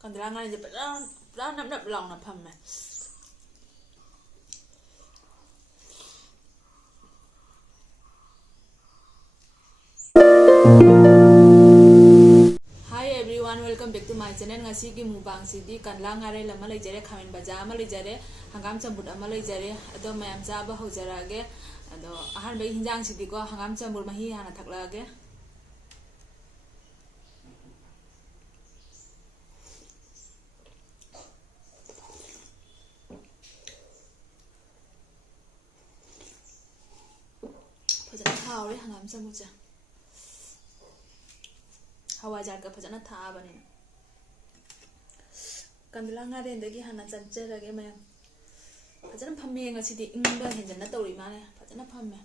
Kandalangan aja pernah nap long na pam me. Hi everyone, welcome back to my channel. Ngasi ki mubang sidi kanlang are lama lai jare khamin baja ama lai jare hangam chambut ama lai jare ado mayam chaba hojarage ado ahan bai hinjang sidi ko hangam chambur mahi hana thaklage. Fajana thawre hangam chambut ja hawajat ka fajana thabani kandalangan are ndagi hana chanjarage mayam fajana phamme ngasidi ingba henjana tawri mane fajana phamme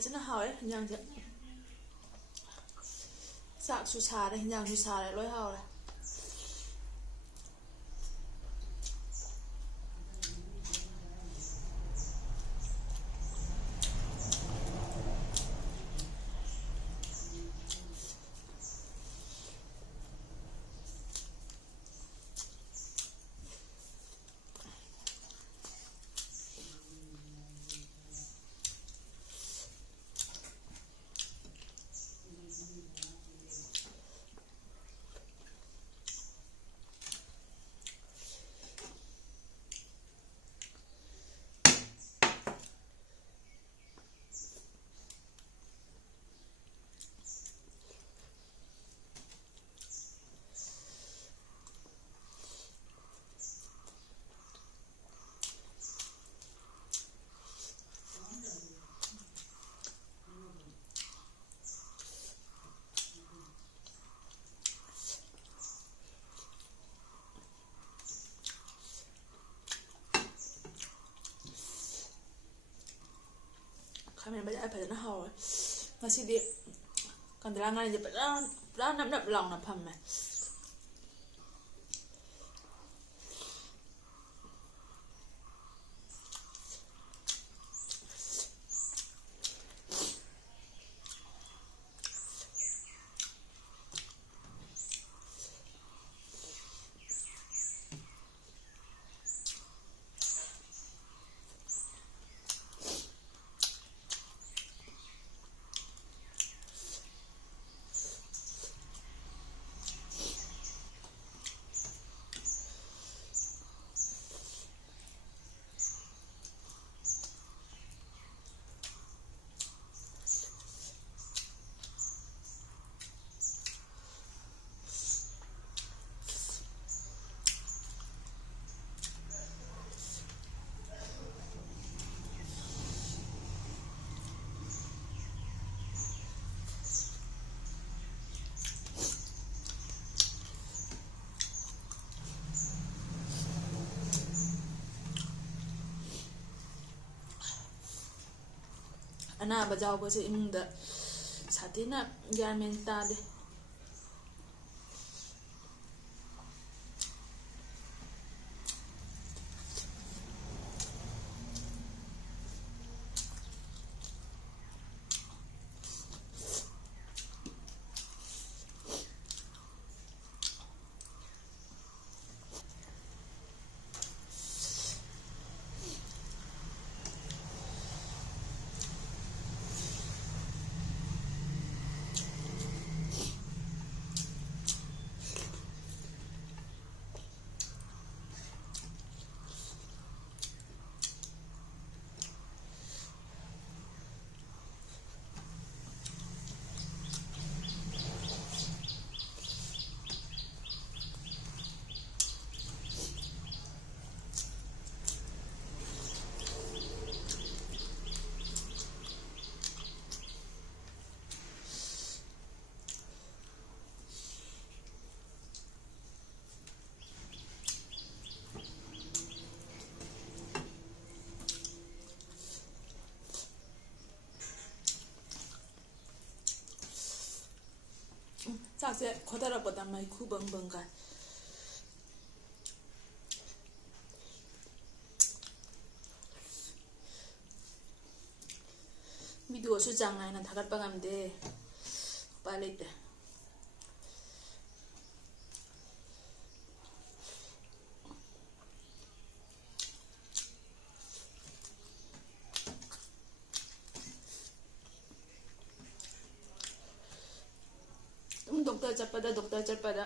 fajana hawe hinjang ja sak su cha de hinjang su cha de loi haw le khamin baja fajana haw ngasidi kandalangan aja pernah nap long na pam me. ꯑꯅꯥꯕ ꯌꯥꯎꯕꯁꯦ ꯏꯃꯨꯡꯗ ꯁꯥꯊꯤꯅ ꯒ꯭ꯌꯥꯟ ꯃꯦꯟ ꯇꯥꯗꯦ꯫ ꯆꯥꯛꯁꯦ ꯈꯣꯊꯔꯛꯄꯗ ꯃꯩꯈꯨ ꯕꯪ ꯕꯪ ꯀꯥꯏ꯫ ꯚꯤꯗꯤꯑꯣꯁꯨ ꯆꯥꯡ ꯅꯥꯏꯅ ꯊꯥꯒꯠꯄ ꯉꯝꯗꯦ, ꯎꯄꯥꯏ ꯂꯩꯇꯦ꯫ ꯗꯣꯛꯇꯔ ꯆꯠꯄꯗ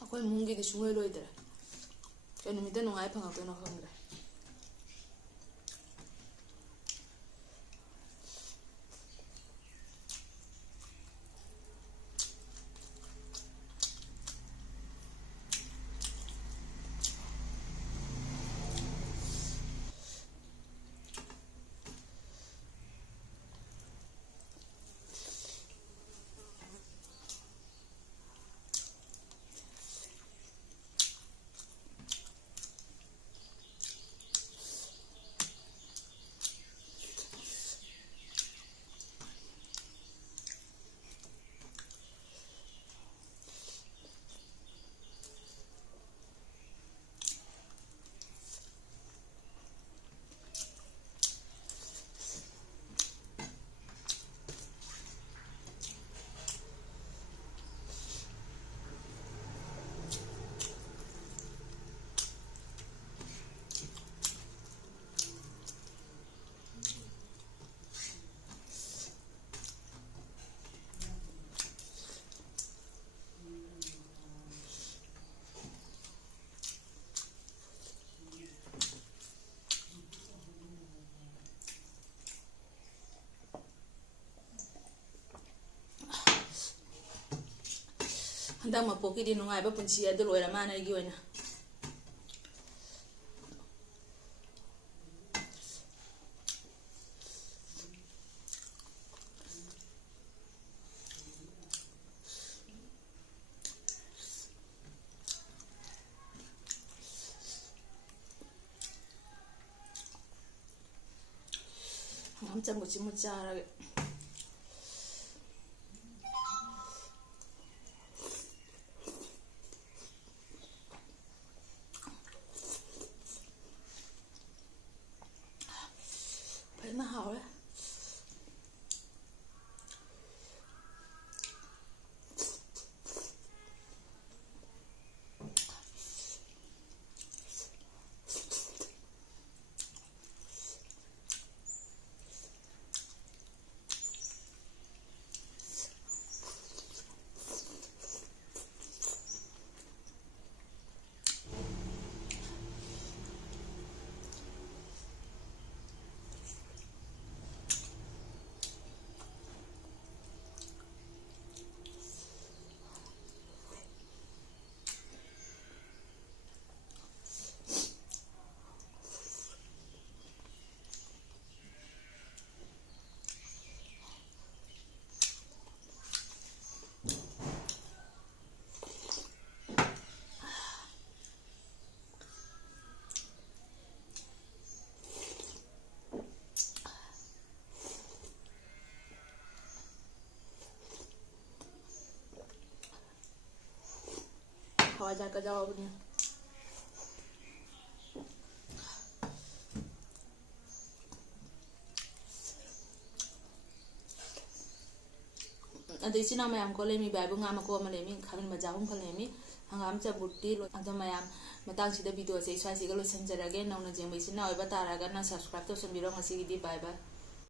ꯑꯩꯈꯣꯏ ꯏꯃꯨꯡꯒꯤꯗꯤ ꯁꯨꯡꯂꯣꯏ ꯂꯣꯏꯗ꯭ꯔꯦ꯫ ꯀꯩ ꯅꯨꯃꯤꯠꯇ ꯅꯨꯡꯉꯥꯏ ꯐꯪꯉꯛꯇꯣꯏꯅꯣ ꯈꯪꯗ꯭ꯔꯦ꯫ ꯍꯟꯗꯛ ꯃꯄꯣꯛꯀꯤꯗꯤ ꯅꯨꯡꯉꯥꯏꯕ ꯄꯨꯟꯁꯤ ꯑꯗꯨ ꯑꯣꯏꯔ ꯃꯥꯅ ꯑꯩꯒꯤ ꯑꯣꯏꯅ꯫ ꯍꯪꯒꯥꯝ ꯆꯝꯐꯨꯠꯁꯤꯃ ꯆꯥꯔꯒ ꯐꯖꯅ ꯍꯥꯎꯔꯦ꯫ हवाईजहाज का जाओ अदे चिना मैम को lemme बाइबु nga mako ma lemi khamin ma jahum khal lemi hangam cha butti ado mayam matang sida video se swai si ga lo sanjarage nauna jengbai sina oiba taraga na subscribe to sanbiro ngasi gi bye bye